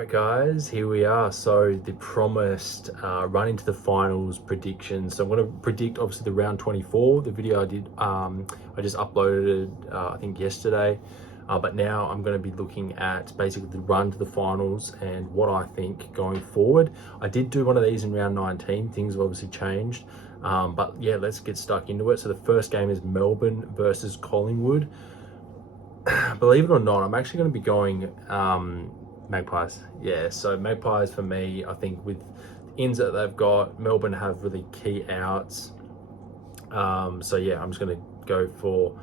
Alright guys, here we are. So the promised run into the finals predictions. So I'm going to predict obviously the round 24. The video I did, I just uploaded I think yesterday. But now I'm going to be looking at basically the run to the finals and what I think going forward. I did do one of these in round 19. Things have obviously changed. But yeah, let's get stuck into it. So the first game is Melbourne versus Collingwood. Believe it or not, I'm actually going to be going Magpies. Yeah, so Magpies for me, I think with the ins that they've got, Melbourne have really key outs. So yeah, I'm just going to go for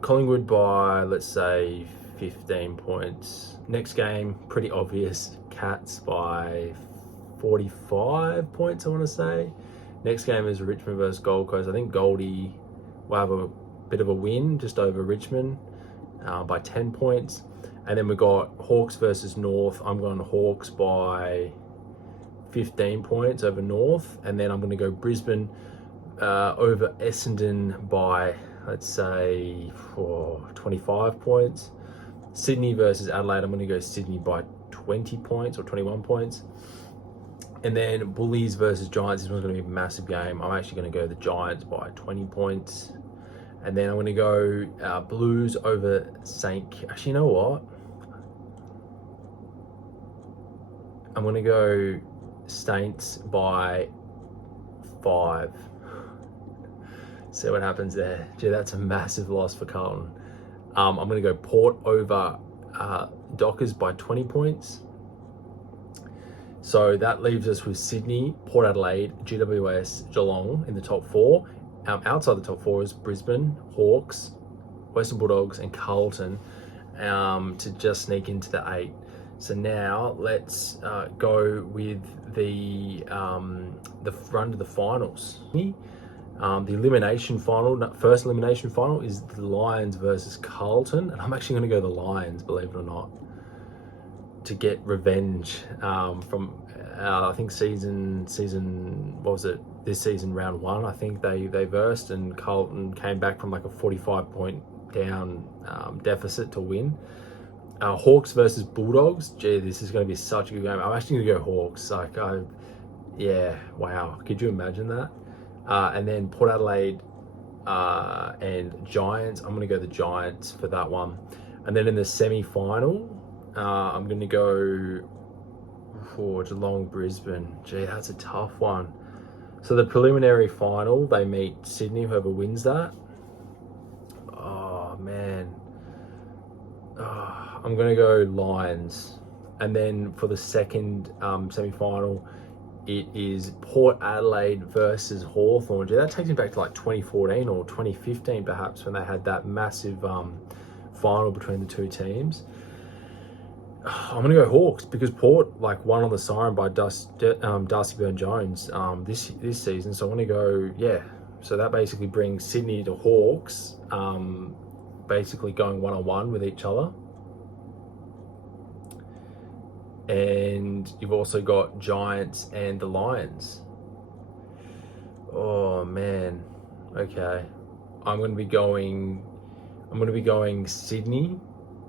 Collingwood by, let's say, 15 points. Next game, pretty obvious, Cats by 45 points, I want to say. Next game is Richmond versus Gold Coast. I think Goldie will have a bit of a win just over Richmond by 10 points. And then we got Hawks versus North. I'm going Hawks by 15 points over North. And then I'm going to go Brisbane over Essendon by, let's say, 25 points. Sydney versus Adelaide. I'm going to go Sydney by 20 points or 21 points. And then Bullies versus Giants. This one's going to be a massive game. I'm actually going to go the Giants by 20 points. And then I'm going to go Blues over Actually, you know what? I'm going to go Saints by 5. See what happens there. Gee, that's a massive loss for Carlton. I'm going to go Port over Dockers by 20 points. So that leaves us with Sydney, Port Adelaide, GWS, Geelong in the top 4. Outside the top 4 is Brisbane, Hawks, Western Bulldogs and Carlton to just sneak into the 8. So now let's go with the run to the finals. The elimination final, first elimination final is the Lions versus Carlton. And I'm actually going to go the Lions, believe it or not, to get revenge from I think season what was it, this season round 1 I think they versed, and Carlton came back from like a 45 point down deficit to win. Hawks versus Bulldogs. Gee, this is going to be such a good game. I'm actually going to go Hawks. Yeah, wow, could you imagine that? And then Port Adelaide and Giants. I'm going to go the Giants for that one. And then in the semi-final, I'm going to go for Geelong Brisbane. Gee, that's a tough one. So the preliminary final, they meet Sydney, whoever wins that. Oh man, I'm going to go Lions. And then for the second semi-final, it is Port Adelaide versus Hawthorn. Gee, that takes me back to like 2014 or 2015 perhaps, when they had that massive final between the two teams. I'm gonna go Hawks because Port won on the siren by Darcy Byrne-Jones this season. So I'm gonna go, yeah. So that basically brings Sydney to Hawks, basically going 1-on-1 with each other. And you've also got Giants and the Lions. Oh man, okay. I'm gonna be going Sydney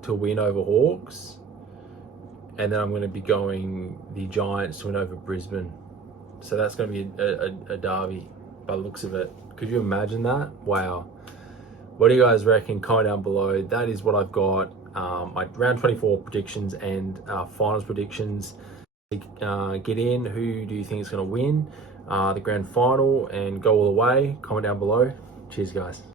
to win over Hawks. And then I'm going to be going the Giants to win over Brisbane. So that's going to be a derby by the looks of it. Could you imagine that? Wow. What do you guys reckon? Comment down below. That is what I've got. My round 24 predictions and finals predictions. Get in. Who do you think is going to win the grand final and go all the way? Comment down below. Cheers, guys.